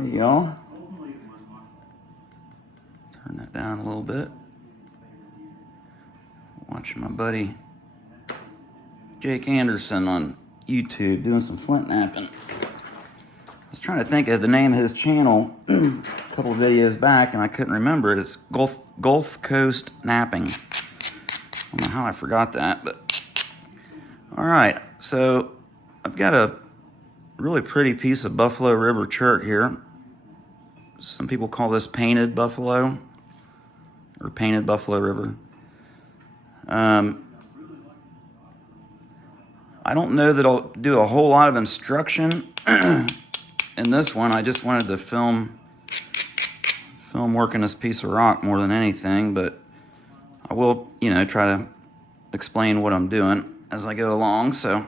Hey y'all. Turn that down a little bit. Watching my buddy Jake Anderson on YouTube doing some flint napping. I was trying to think of the name of his channel a couple of videos back and I couldn't remember it. It's Gulf Coast Napping. I don't know how I forgot that, but all right. So I've got a really pretty piece of Buffalo River chert here. Some people call this painted buffalo or painted Buffalo River. I don't know that I'll do a whole lot of instruction in this one. I just wanted to film working this piece of rock more than anything, but I will, try to explain what I'm doing as I go along. So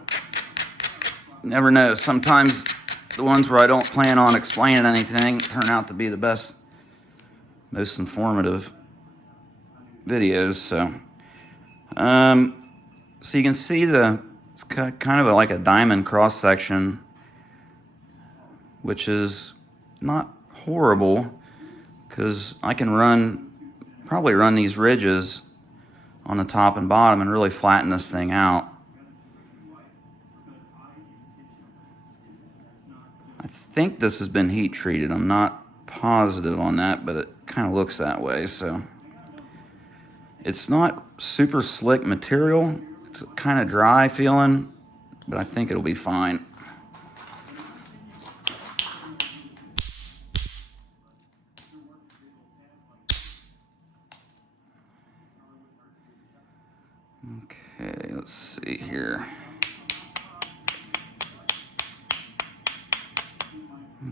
you never know. Sometimes the ones where I don't plan on explaining anything turn out to be the best, most informative videos. So you can see it's kind of like a diamond cross section, which is not horrible because I can probably run these ridges on the top and bottom and really flatten this thing out. I think this has been heat treated. I'm not positive on that, but it kind of looks that way. So it's not super slick material. It's kind of dry feeling, but I think it'll be fine. Okay, let's see here.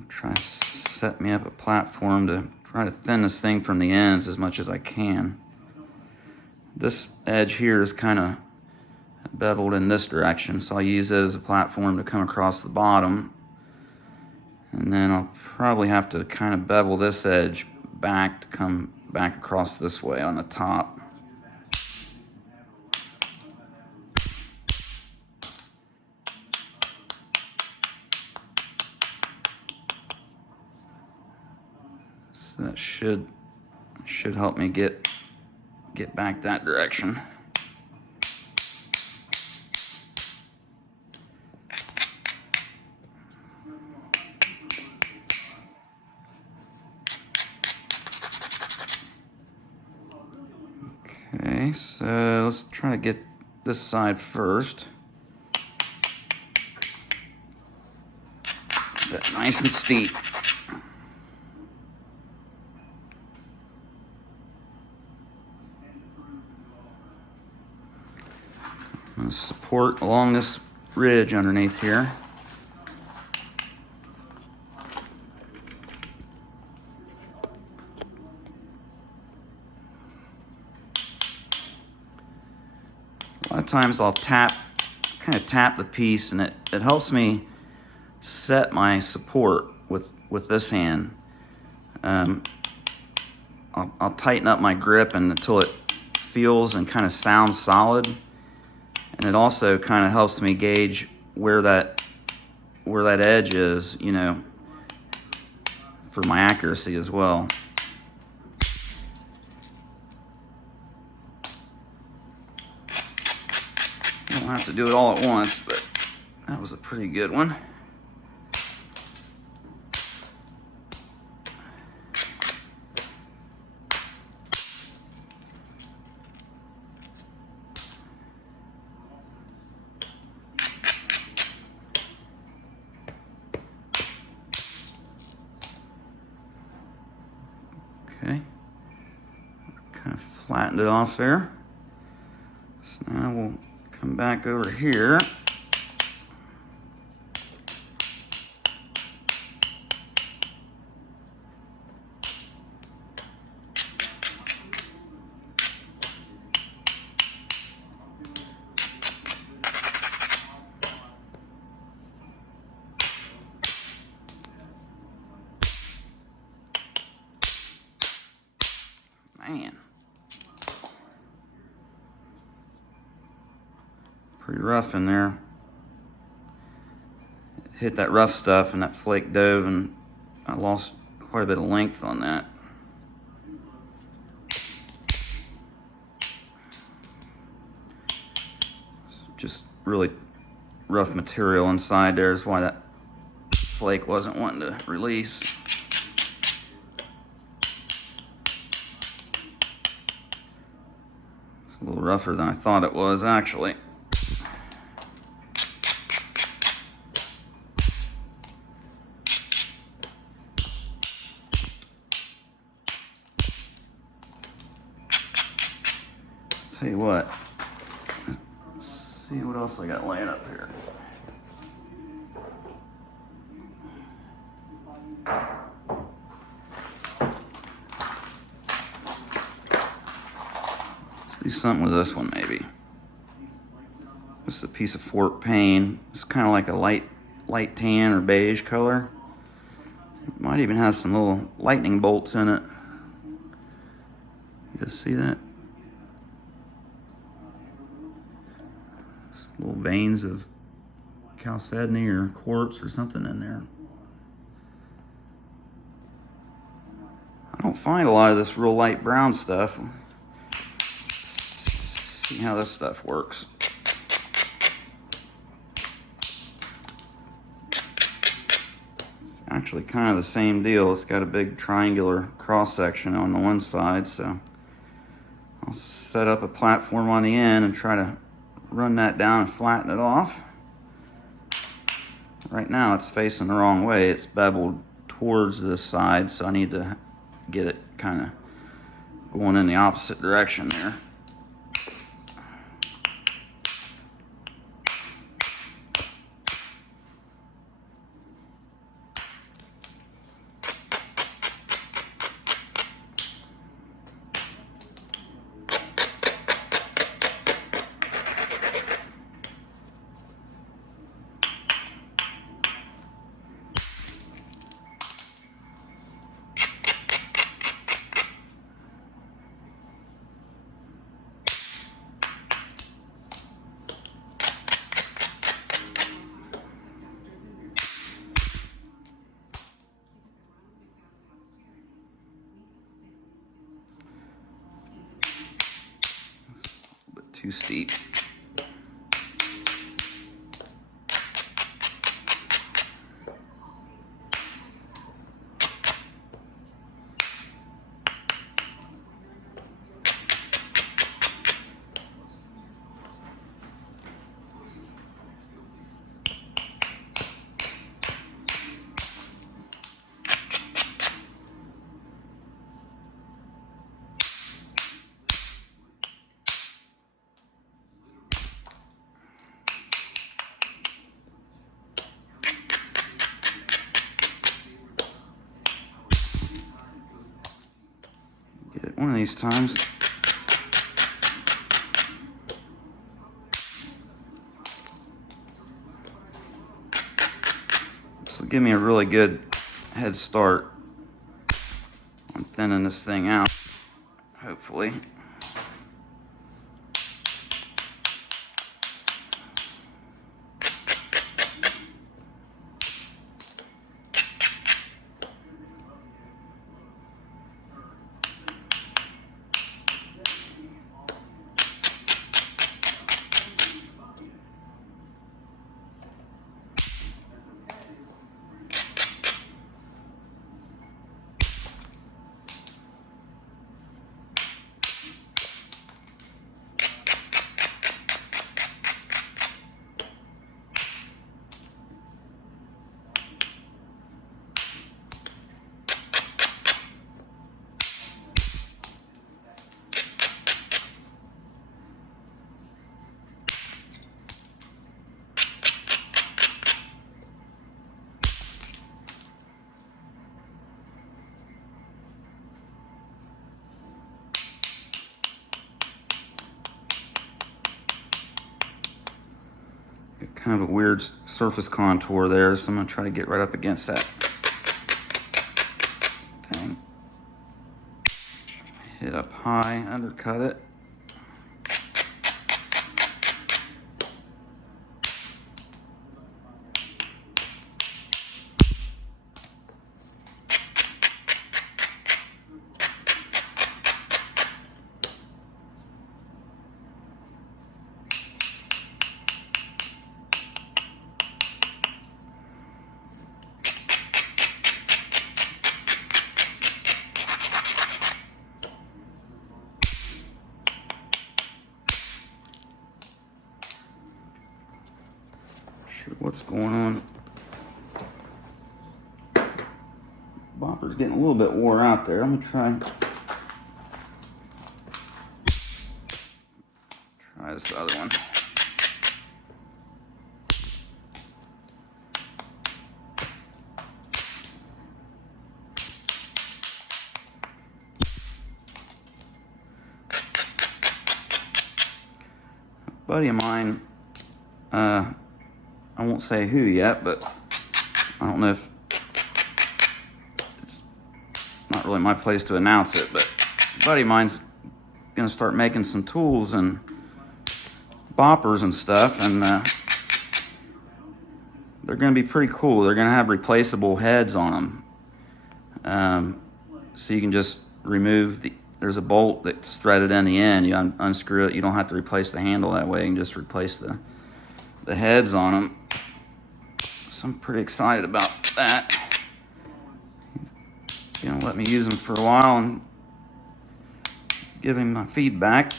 Try to set me up a platform to try to thin this thing from the ends as much as I can. This edge here is kind of beveled in this direction, so I'll use it as a platform to come across the bottom. And then I'll probably have to kind of bevel this edge back to come back across this way on the top. So that should help me get back that direction. Okay, so let's try to get this side first. Get that nice and steep. I'm going to support along this ridge underneath here. A lot of times I'll kind of tap the piece, and it helps me set my support with this hand. I'll tighten up my grip until it feels and kind of sounds solid. And it also kind of helps me gauge where that edge is, for my accuracy as well. I don't have to do it all at once, but that was a pretty good one. Okay, kind of flattened it off there. So now we'll come back over here. Man, pretty rough in there. Hit that rough stuff and that flake dove, and I lost quite a bit of length on that. Just really rough material inside there is why that flake wasn't wanting to release. It's a little rougher than I thought it was, actually. Tell you what, let's see what else I got laying up here. Let's do something with this one, maybe. This is a piece of Fort Payne. It's kind of like a light tan or beige color. It might even have some little lightning bolts in it. You guys see that? Little veins of chalcedony or quartz or something in there. I don't find a lot of this real light brown stuff. See how this stuff works. It's actually kind of the same deal. It's got a big triangular cross section on the one side, so I'll set up a platform on the end and try to run that down and flatten it off. Right now it's facing the wrong way. It's beveled towards this side, so I need to get it kind of going in the opposite direction there. Too steep. One of these times. This will give me a really good head start on thinning this thing out, hopefully. Kind of a weird surface contour there, so I'm going to try to get right up against that thing. Hit up high, undercut it. what's going on. Bopper's getting a little bit wore out there. I'm gonna try this other one. A buddy of mine, I won't say who yet, but I don't know if it's not really my place to announce it, but a buddy of mine's gonna start making some tools and boppers and stuff, and they're gonna be pretty cool. They're gonna have replaceable heads on them, so you can just remove there's a bolt that's threaded in the end. You unscrew it. You don't have to replace the handle that way. You can just replace the heads on them. So I'm pretty excited about that. He's gonna let me use them for a while and give him my feedback.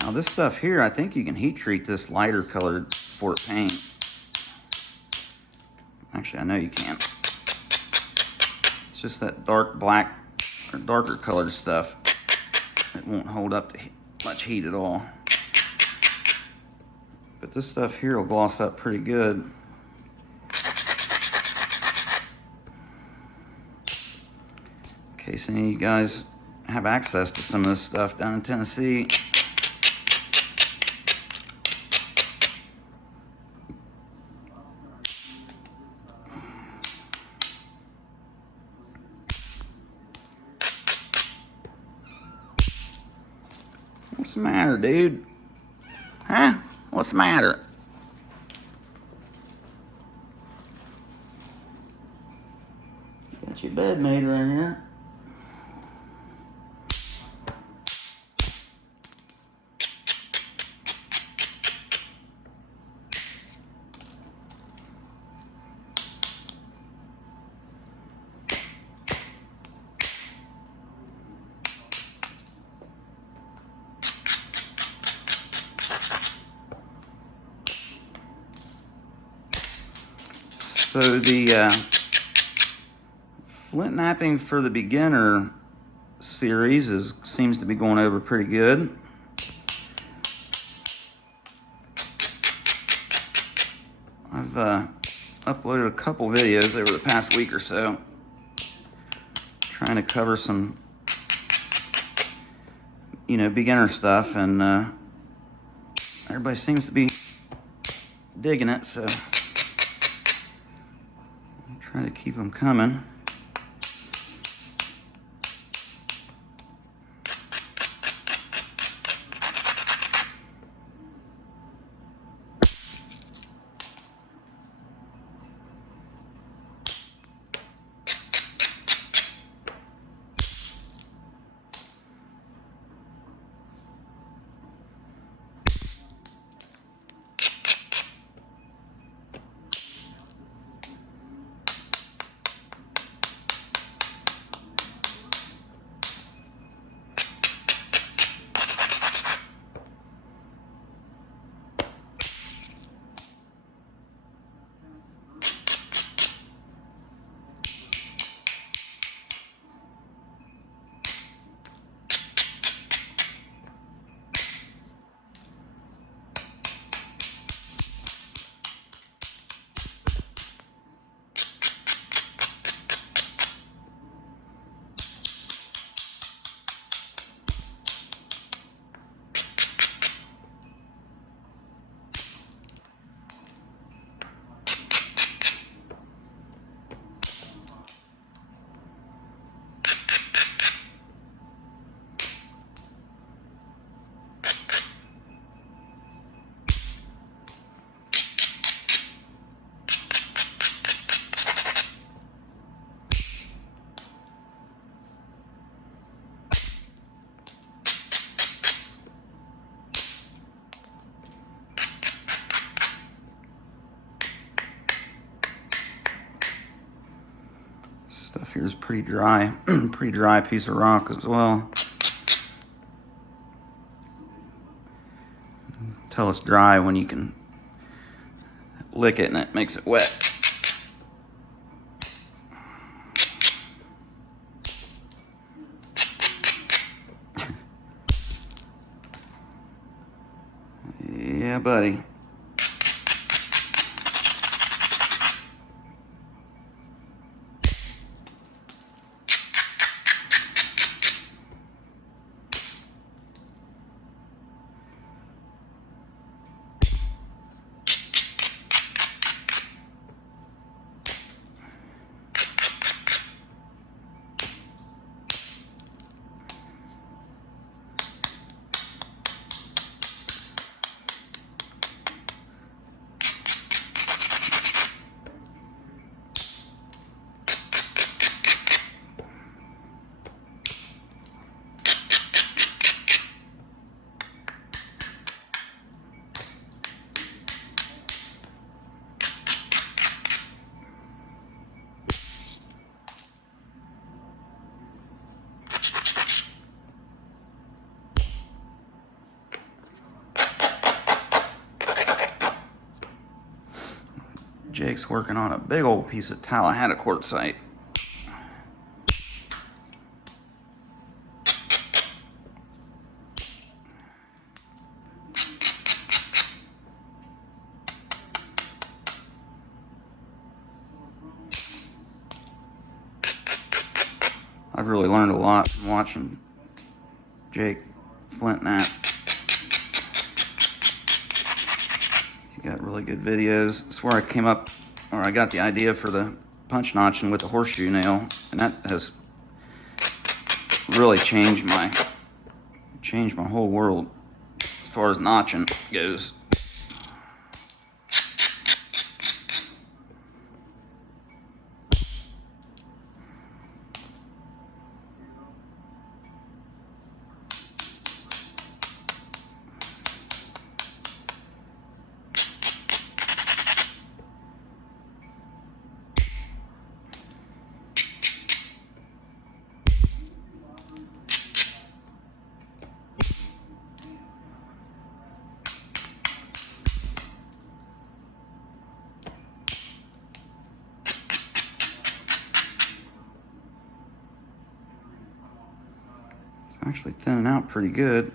Now this stuff here, I think you can heat treat this lighter colored Fort Payne. Actually, I know you can. It's just that dark black or darker colored stuff. It won't hold up to much heat at all. But this stuff here will gloss up pretty good. In case any of you guys have access to some of this stuff down in Tennessee. What's the matter, dude? Huh? What's the matter? Got your bed made right here. So the flint knapping for the beginner series seems to be going over pretty good. I've uploaded a couple videos over the past week or so trying to cover some, beginner stuff, and everybody seems to be digging it, so try to keep them coming. Stuff here is pretty dry. Pretty dry piece of rock as well. Tell it's dry when you can lick it and it makes it wet. Yeah, buddy. Jake's working on a big old piece of Tallahassee quartzite. I've really learned a lot from watching Jake flint knap. He's got really good videos. That's where I came up, or I got the idea for the punch notching with the horseshoe nail, and that has really changed my whole world as far as notching goes. Actually thinning out pretty good.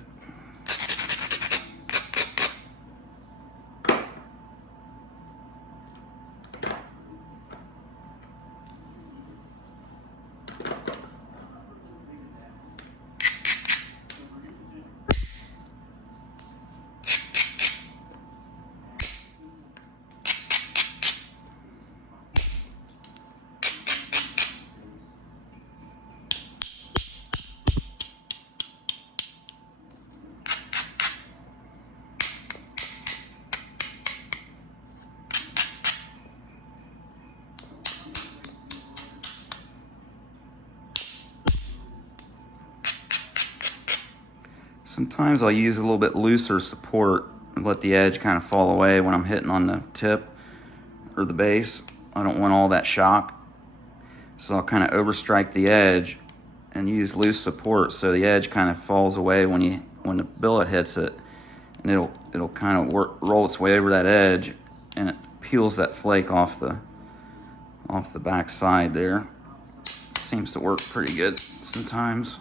Sometimes I'll use a little bit looser support and let the edge kind of fall away when I'm hitting on the tip or the base. I don't want all that shock. So I'll kind of overstrike the edge and use loose support so the edge kind of falls away when the billet hits it, and it'll kind of roll its way over that edge, and it peels that flake off the back side there. Seems to work pretty good sometimes.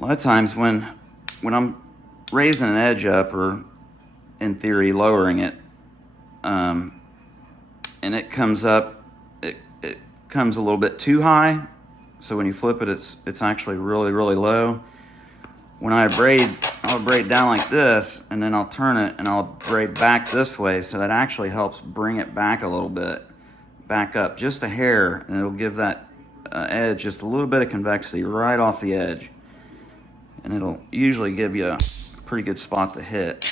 A lot of times when I'm raising an edge up, or in theory lowering it, and it comes up, it comes a little bit too high, so when you flip it, it's actually really, really low. When I'll braid down like this, and then I'll turn it and I'll braid back this way, so that actually helps bring it back a little bit, back up just a hair, and it'll give that edge just a little bit of convexity right off the edge. And it'll usually give you a pretty good spot to hit.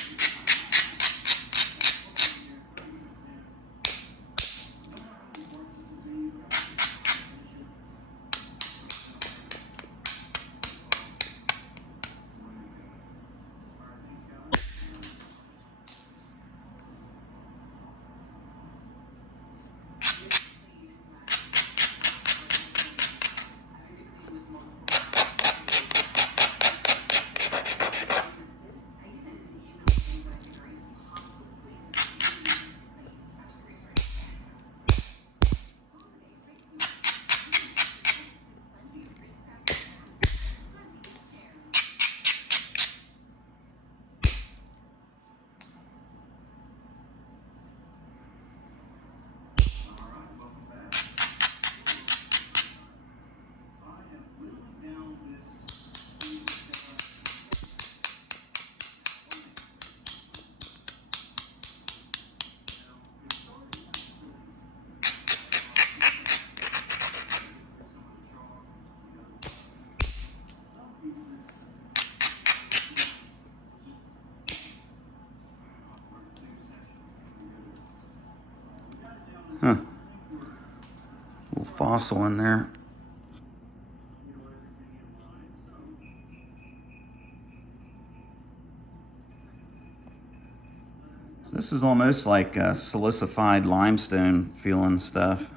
Little fossil in there. So this is almost like silicified limestone feeling stuff.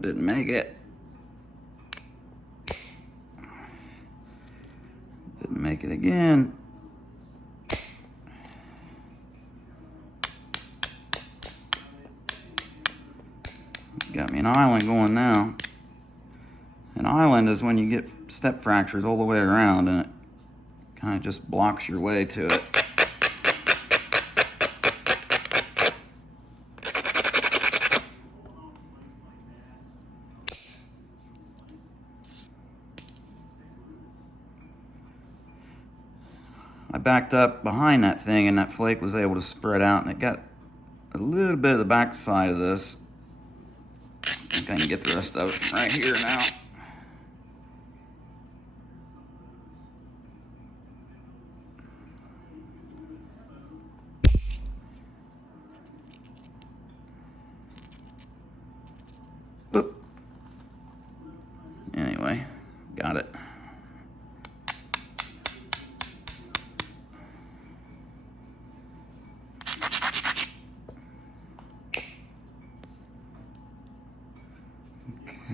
Didn't make it. Didn't make it again. Got me an island going now. An island is when you get step fractures all the way around and it kind of just blocks your way to it. I backed up behind that thing and that flake was able to spread out, and it got a little bit of the back side of this. I think I can get the rest of it right here now. Oop. Anyway, got it.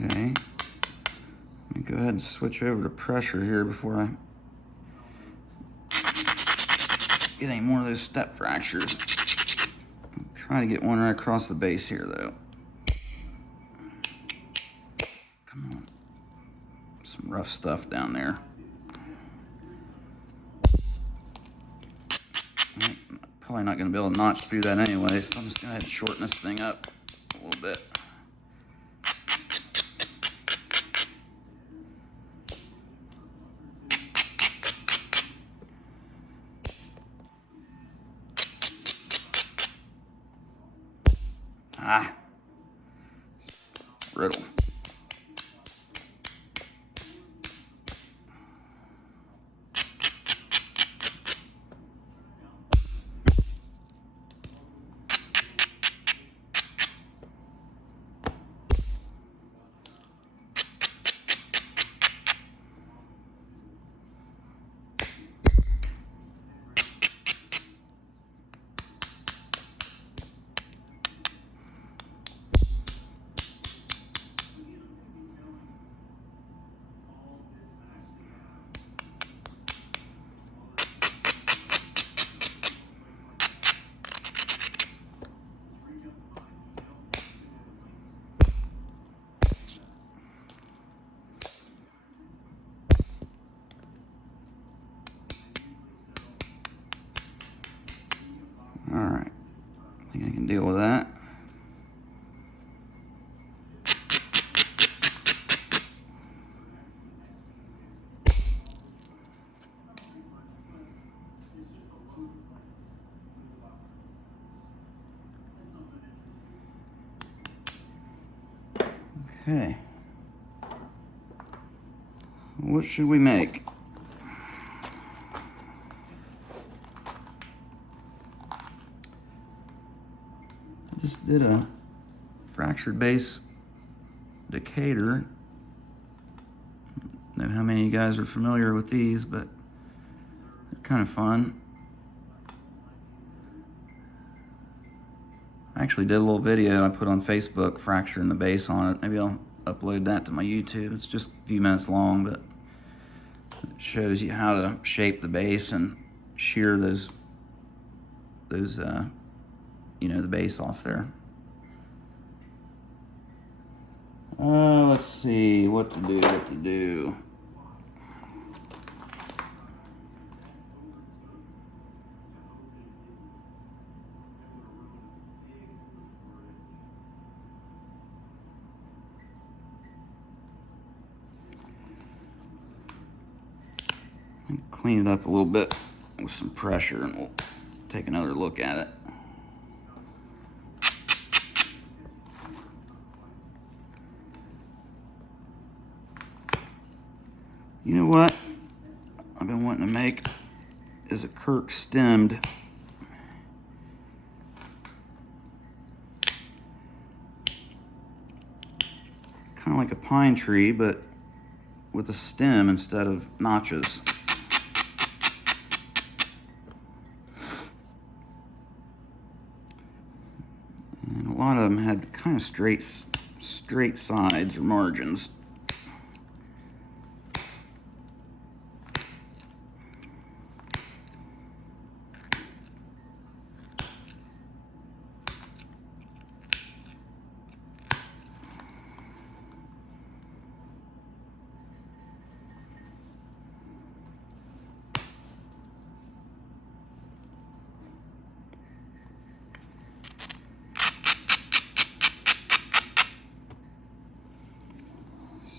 Okay, let me go ahead and switch over to pressure here before I get any more of those step fractures. Try to get one right across the base here though. Come on, some rough stuff down there. Probably not going to be able to notch through that anyway, so I'm just going to go ahead and shorten this thing up a little bit. Ah, brittle. All right, I think I can deal with that. Okay, what should we make? Just did a fractured base Decatur know how many of you guys are familiar with these, but they're kind of fun. I actually did a little video I put on Facebook fracturing the base on it. Maybe I'll upload that to my YouTube. It's just a few minutes long, but it shows you how to shape the base and shear those you know, the base off there. Let's see what to do. Clean it up a little bit with some pressure and we'll take another look at it. You know what I've been wanting to make is a Kirk stemmed kind of like a pine tree, but with a stem instead of notches. And a lot of them had kind of straight sides or margins.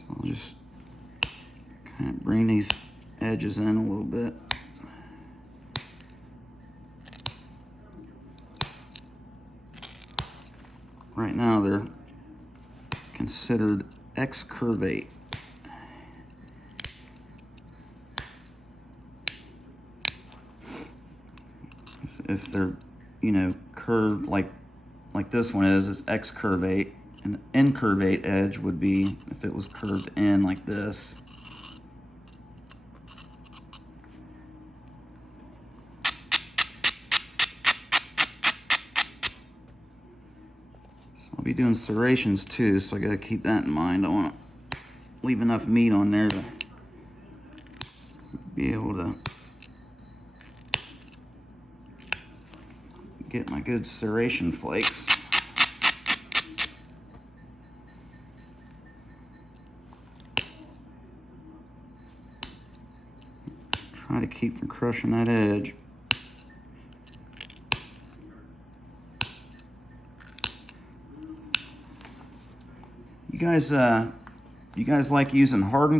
I'll just kind of bring these edges in a little bit. Right now they're considered excurvate. If they're, you know, curved like this one is, it's excurvate. An incurvate edge would be if it was curved in like this. So I'll be doing serrations too, so I gotta keep that in mind. I wanna leave enough meat on there to be able to get my good serration flakes. Try to keep from crushing that edge. You guys like using hardened